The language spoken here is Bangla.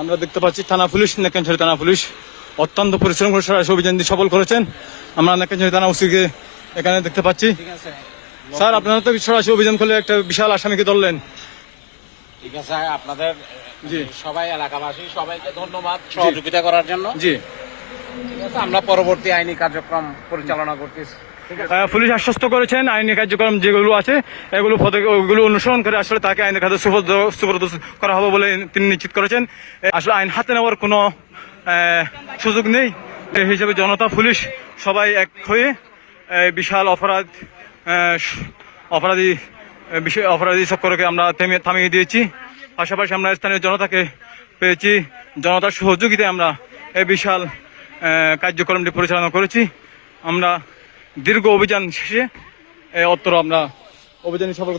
আমরা দেখতে পাচ্ছি থানা পুলিশ, নেকেনছড়ি থানা পুলিশ অত্যন্ত পরিশ্রম করে সরাসরি অভিযান দিয়ে সফল করেছেন। আমরা নেকেনছড়ি থানা ওসিকে এখানে দেখতে পাচ্ছি। স্যার, আপনারা তো সরাসরি অভিযান করলে একটা বিশাল আসামিকে ধরলেন। ঠিক আছে, আপনাদের জি সবাই এলাকাবাসী সবাইকে ধন্যবাদ সহযোগিতা করার জন্য। জি, ঠিক আছে, আমরা পরবর্তী আইনি কার্যক্রম পরিচালনা করতেছি। পুলিশ আশ্বস্ত করেছেন আইনি কার্যক্রম যেগুলো আছে ওগুলো অনুসরণ করে আসলে তাকে আইনের কাছে সুপর্দ করা হবে বলে তিনি নিশ্চিত করেছেন। আসলে আইন হাতে নেওয়ার কোনো সুযোগ নেই। এই হিসেবে জনতা পুলিশ সবাই এক হয়ে বিশাল অপরাধী চক্রকে আমরা থামিয়ে দিয়েছি। পাশাপাশি আমরা স্থানীয় জনতাকে পেয়েছি, জনতার সহযোগিতায় আমরা এই বিশাল কার্যক্রমটি পরিচালনা করেছি। আমরা দীর্ঘ অভিযান শেষে অত্র আমরা অভিযানে সফল